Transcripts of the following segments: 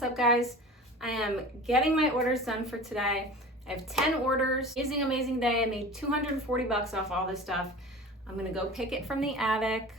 What's up, guys? I am getting my orders done for today. I have 10 orders. Amazing day. I made 240 bucks off all this stuff. I'm gonna go pick it from the attic.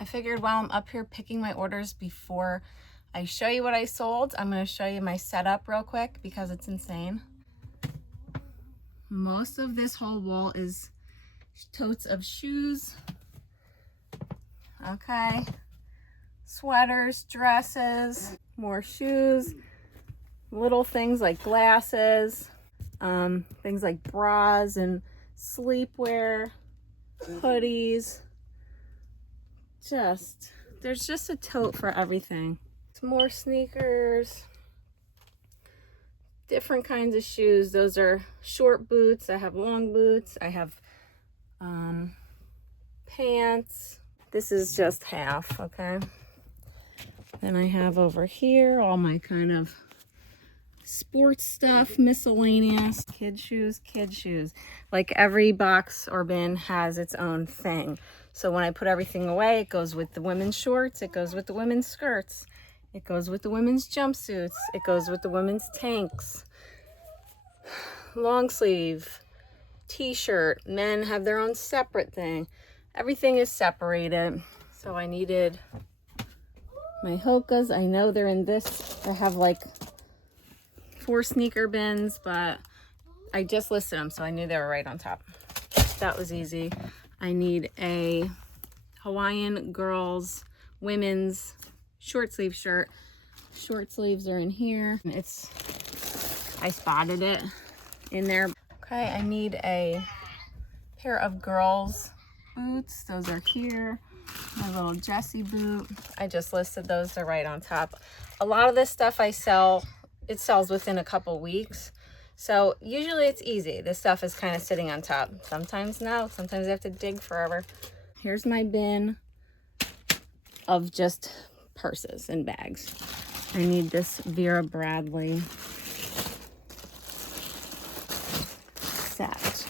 I figured while I'm up here picking my orders, before I show you what I sold, I'm gonna show you my setup real quick because it's insane. Most of this whole wall is totes of shoes. Okay. Sweaters, dresses, more shoes, little things like glasses, things like bras and sleepwear, hoodies. There's just a tote for everything. Some more sneakers, different kinds of shoes. Those are short boots. I have long boots. I have pants. This is just half, okay? Then I have over here all my kind of sports stuff, miscellaneous, kid shoes. Like every box or bin has its own thing. So when I put everything away, it goes with the women's shorts, it goes with the women's skirts, it goes with the women's jumpsuits, it goes with the women's tanks, long sleeve, t-shirt. Men have their own separate thing. Everything is separated. So I needed my Hokas. I know they're in this. I have like 4 sneaker bins, but I just listed them, so I knew they were right on top. That was easy. I need a Hawaiian girls women's short sleeve shirt. Short sleeves are in here. I spotted it in there. Okay, I need a pair of girls boots. Those are here. My little Jessie boot. I just listed those. They're right on top. A lot of this stuff I sell, it sells within a couple weeks. So usually it's easy. This stuff is kind of sitting on top. Sometimes no. Sometimes I have to dig forever. Here's my bin of just purses and bags. I need this Vera Bradley set.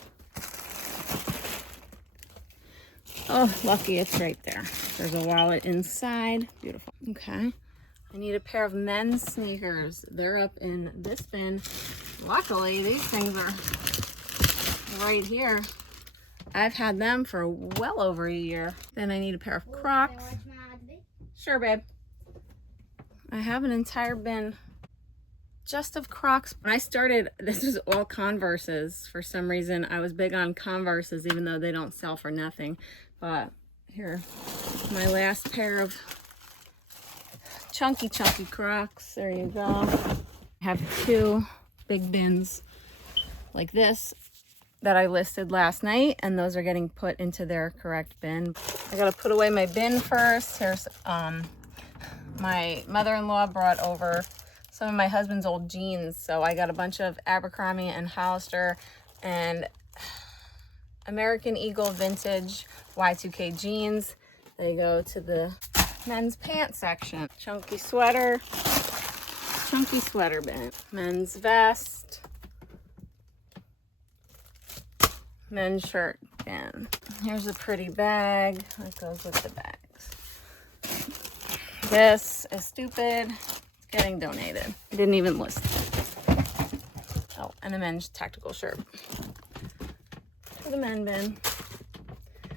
Oh, lucky it's right there. There's a wallet inside. Beautiful. Okay. I need a pair of men's sneakers. They're up in this bin. Luckily, these things are right here. I've had them for well over a year. Then I need a pair of Crocs. Sure, babe. I have an entire bin just of Crocs. When I started, this was all Converses. For some reason, I was big on Converses, even though they don't sell for nothing. But here, my last pair of chunky Crocs. There you go. I have 2 big bins like this that I listed last night, and those are getting put into their correct bin. I gotta put away my bin first. Here's my mother-in-law brought over some of my husband's old jeans, so I got a bunch of Abercrombie and Hollister and American Eagle vintage Y2K jeans. They go to the men's pants section. Chunky sweater bin. Men's vest. Men's shirt bin. Here's a pretty bag that goes with the bags. This is stupid. It's getting donated. I didn't even list it. Oh, and a men's tactical shirt. For the men bin.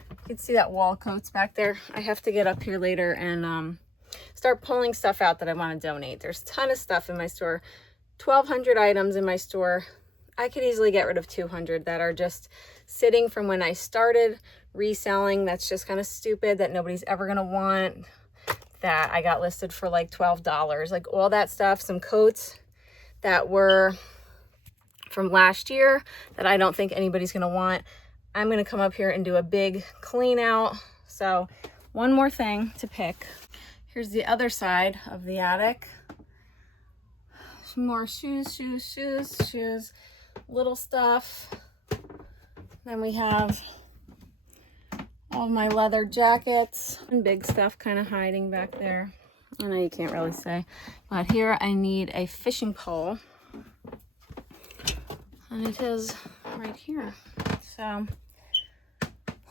You can see that wall coats back there. I have to get up here later and start pulling stuff out that I want to donate. There's a ton of stuff in my store. 1,200 items in my store. I could easily get rid of 200 that are just sitting from when I started reselling. That's just kind of stupid, that nobody's ever going to want, that I got listed for like $12. Like all that stuff, some coats that were from last year that I don't think anybody's going to want. I'm going to come up here and do a big clean out. So one more thing to pick. Here's the other side of the attic. Some more shoes, little stuff. Then we have all my leather jackets and big stuff kind of hiding back there. I know you can't really say, but here I need a fishing pole, and it is right here. So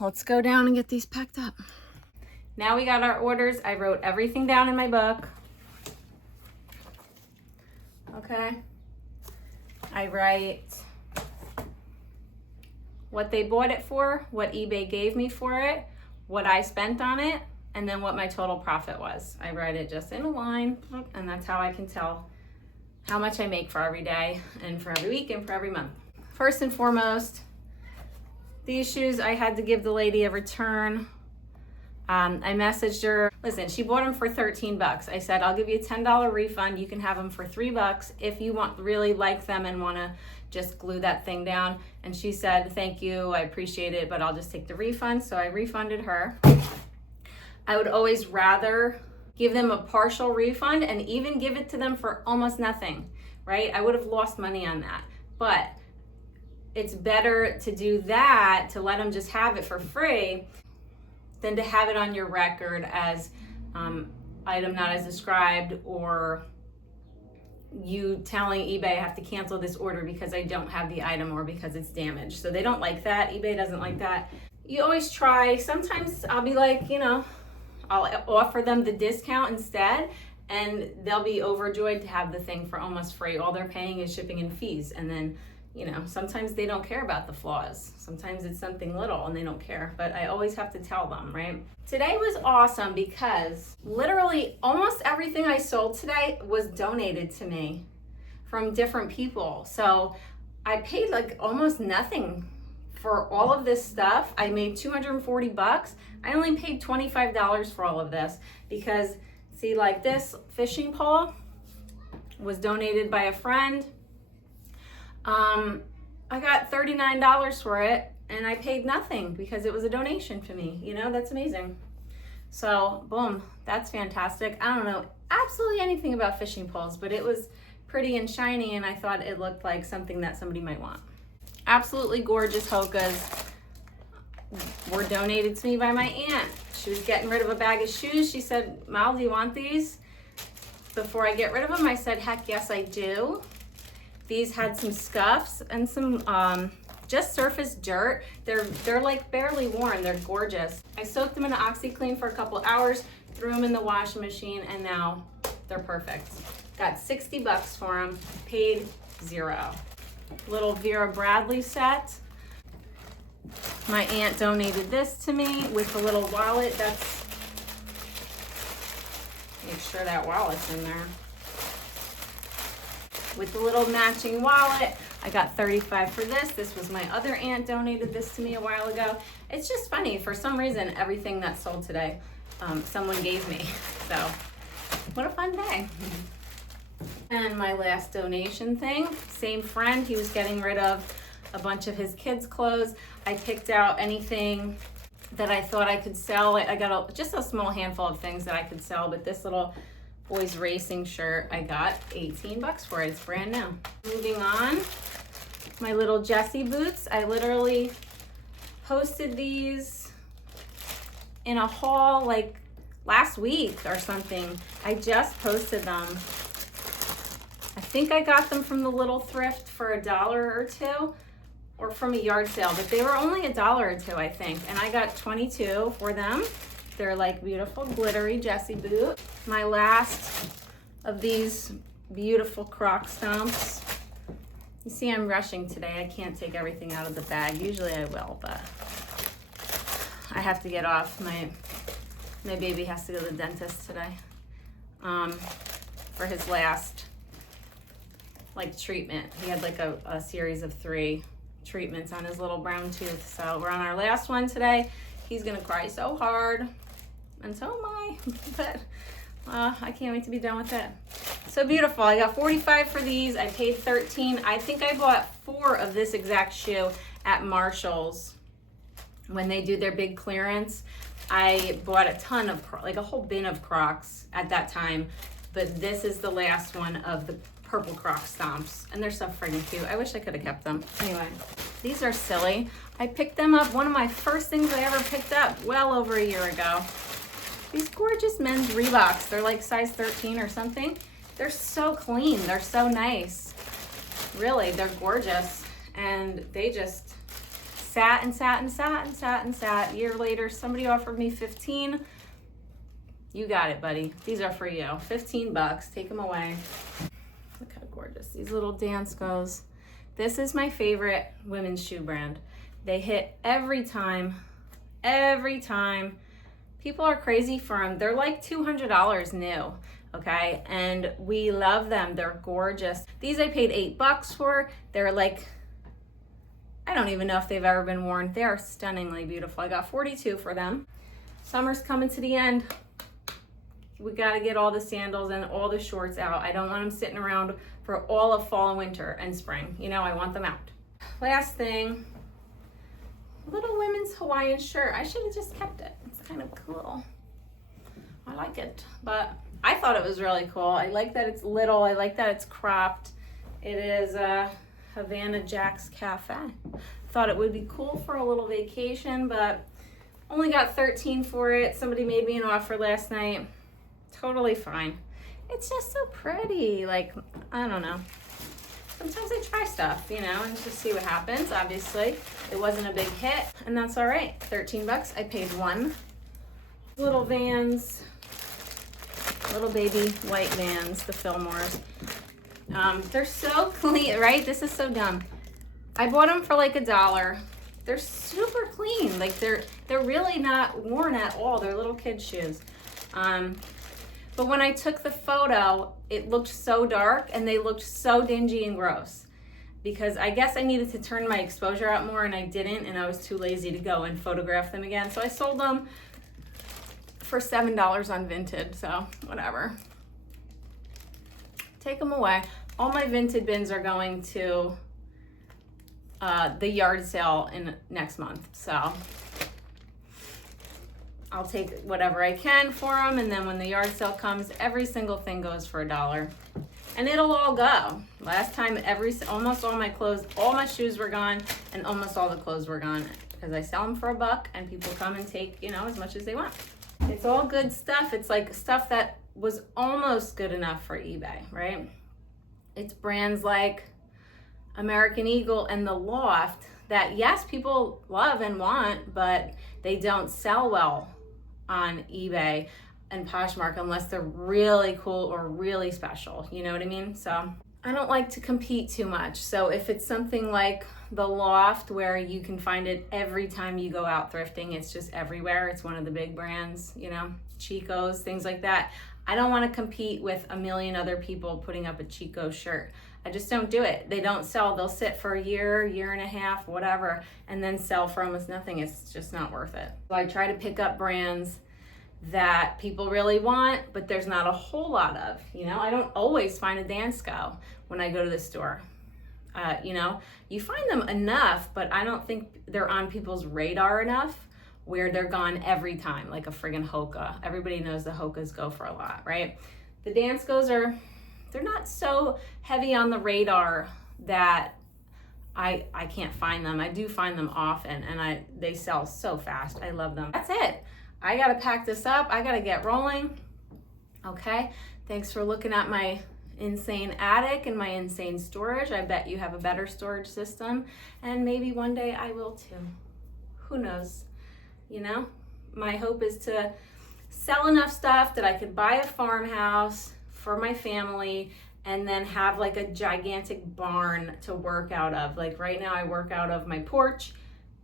let's go down and get these packed up. Now we got our orders. I wrote everything down in my book. okay? I write what they bought it for, what eBay gave me for it, what I spent on it, and then what my total profit was. I write it just in a line, and that's how I can tell how much I make for every day and for every week and for every month. First and foremost, these shoes, I had to give the lady a return. I messaged her. Listen, she bought them for 13 bucks. I said, I'll give you a $10 refund. You can have them for 3 bucks if you really like them and want to just glue that thing down. And she said, thank you, I appreciate it, but I'll just take the refund. So I refunded her. I would always rather give them a partial refund and even give it to them for almost nothing, right? I would have lost money on that. But it's better to do that, to let them just have it for free, than to have it on your record as item not as described, or you telling eBay I have to cancel this order because I don't have the item or because it's damaged. So they don't like that. eBay doesn't like that. You always try. Sometimes I'll be like, you know, I'll offer them the discount instead, and they'll be overjoyed to have the thing for almost free. All they're paying is shipping and fees. And then, you know, sometimes they don't care about the flaws. Sometimes it's something little and they don't care, but I always have to tell them, right? Today was awesome because literally almost everything I sold today was donated to me from different people. So I paid like almost nothing for all of this stuff. I made 240 bucks. I only paid $25 for all of this because, see, like this fishing pole was donated by a friend. I got $39 for it and I paid nothing because it was a donation to me. You know, that's amazing. So boom, that's fantastic. I don't know absolutely anything about fishing poles, but it was pretty and shiny and I thought it looked like something that somebody might want. Absolutely gorgeous Hokas were donated to me by my aunt. She was getting rid of a bag of shoes. She said, Mal, do you want these? Before I get rid of them, I said, heck yes, I do. These had some scuffs and some just surface dirt. They're like barely worn. They're gorgeous. I soaked them in OxyClean for a couple hours, threw them in the washing machine, and now they're perfect. Got 60 bucks for them, paid $0. Little Vera Bradley set. My aunt donated this to me with a little wallet. That's, make sure that wallet's in there. With the little matching wallet. I got 35 for this. This was my other aunt donated this to me a while ago. It's just funny, for some reason, everything that sold today, someone gave me. So, what a fun day. And my last donation thing, same friend, he was getting rid of a bunch of his kids' clothes. I picked out anything that I thought I could sell. I got just a small handful of things that I could sell, but this little boys racing shirt, I got 18 bucks for it. It's brand new. Moving on, my little Jessie boots. I literally posted these in a haul like last week or something. I just posted them. I think I got them from the little thrift for $1 or $2 or from a yard sale, but they were only $1 or $2, I think. And I got 22 for them. They're like beautiful glittery Jessie boot. My last of these beautiful Croc stomps. You see I'm rushing today. I can't take everything out of the bag. Usually I will, but I have to get off. My baby has to go to the dentist today for his last like treatment. He had like a series of 3 treatments on his little brown tooth. So we're on our last one today. He's gonna cry so hard, and so am I, but I can't wait to be done with it. So beautiful. I got 45 for these. I paid 13. I think I bought 4 of this exact shoe at Marshall's when they do their big clearance. I bought a ton of, like a whole bin of Crocs at that time, but this is the last one of the purple Croc stomps, and they're so friggin' cute. I wish I could have kept them. Anyway, these are silly. I picked them up, one of my first things I ever picked up well over a year ago. These gorgeous men's Reeboks. They're like size 13 or something. They're so clean. They're so nice. Really, they're gorgeous. And they just sat and sat and sat and sat and sat. A year later, somebody offered me 15. You got it, buddy. These are for you. 15 bucks. Take them away. Look how gorgeous. little Danskos. This is my favorite women's shoe brand. They hit every time, every time. People are crazy for them. They're like $200 new, okay? And we love them. They're gorgeous. These I paid $8 for. They're like, I don't even know if they've ever been worn. They are stunningly beautiful. I got 42 for them. Summer's coming to the end. We gotta get all the sandals and all the shorts out. I don't want them sitting around for all of fall and winter and spring. You know, I want them out. Last thing, little women's Hawaiian shirt. I should have just kept it. It's kind of cool. I like it, but I thought it was really cool. I like that it's little. I like that it's cropped. It is Havana Jack's Cafe. Thought it would be cool for a little vacation, but only got 13 for it. Somebody made me an offer last night. Totally fine. It's just so pretty. Like, I don't know. Sometimes I try stuff, you know, and just see what happens. Obviously, it wasn't a big hit, and that's all right. 13 bucks. I paid one. Little Vans, little baby white Vans, the Fillmores. They're so clean, right? This is so dumb. I bought them for like $1. They're super clean. Like they're really not worn at all. They're little kid shoes. But when I took the photo, it looked so dark and they looked so dingy and gross because I guess I needed to turn my exposure out more and I didn't, and I was too lazy to go and photograph them again. So I sold them for $7 on Vinted, so whatever. Take them away. All my Vinted bins are going to the yard sale in next month, so I'll take whatever I can for them, and then when the yard sale comes, every single thing goes for $1, and it'll all go. Last time, almost all my clothes, all my shoes were gone, and almost all the clothes were gone because I sell them for $1, and people come and take, you know, as much as they want. It's all good stuff. It's like stuff that was almost good enough for eBay, right? It's brands like American Eagle and The Loft that, yes, people love and want, but they don't sell well on eBay and Poshmark unless they're really cool or really special. You know what I mean? So I don't like to compete too much. So if it's something like The Loft where you can find it every time you go out thrifting, it's just everywhere. It's one of the big brands, you know, Chico's, things like that. I don't want to compete with a million other people putting up a Chico shirt. I just don't do it. They don't sell. They'll sit for a year, year and a half, whatever, and then sell for almost nothing. It's just not worth it. So I try to pick up brands that people really want, but there's not a whole lot of, you know. I don't always find a Dansko when I go to the store. You know, you find them enough, but I don't think they're on people's radar enough where they're gone every time, like a friggin' Hoka. Everybody knows the Hokas go for a lot, right? The Danskos they're not so heavy on the radar that I can't find them. I do find them often, and they sell so fast. I love them. That's it. I gotta pack this up. I gotta get rolling. Okay, thanks for looking at my insane attic and my insane storage. I bet you have a better storage system, and maybe one day I will too. Who knows? You know, my hope is to sell enough stuff that I could buy a farmhouse for my family and then have like a gigantic barn to work out of. Like right now I work out of my porch.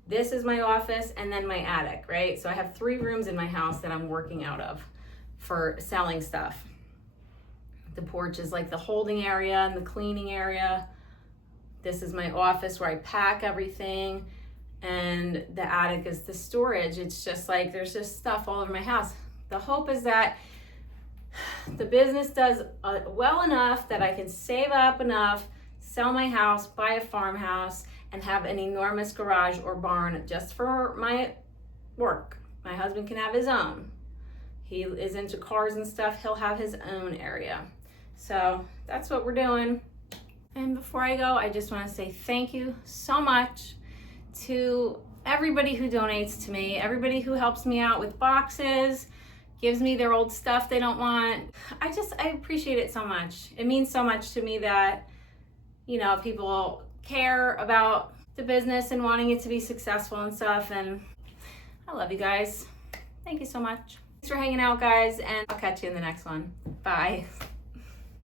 This is my office and then my attic, right? So I have 3 rooms in my house that I'm working out of for selling stuff. The porch is like the holding area and the cleaning area. This is my office where I pack everything. And the attic is the storage. It's just like, there's just stuff all over my house. The hope is that the business does well enough that I can save up enough, sell my house, buy a farmhouse, and have an enormous garage or barn just for my work. My husband can have his own. He is into cars and stuff. He'll have his own area. So that's what we're doing. And before I go, I just want to say thank you so much to everybody who donates to me, everybody who helps me out with boxes, gives me their old stuff they don't want. I appreciate it so much. It means so much to me that, you know, people care about the business and wanting it to be successful and stuff. And I love you guys. Thank you so much. Thanks for hanging out, guys, and I'll catch you in the next one. Bye.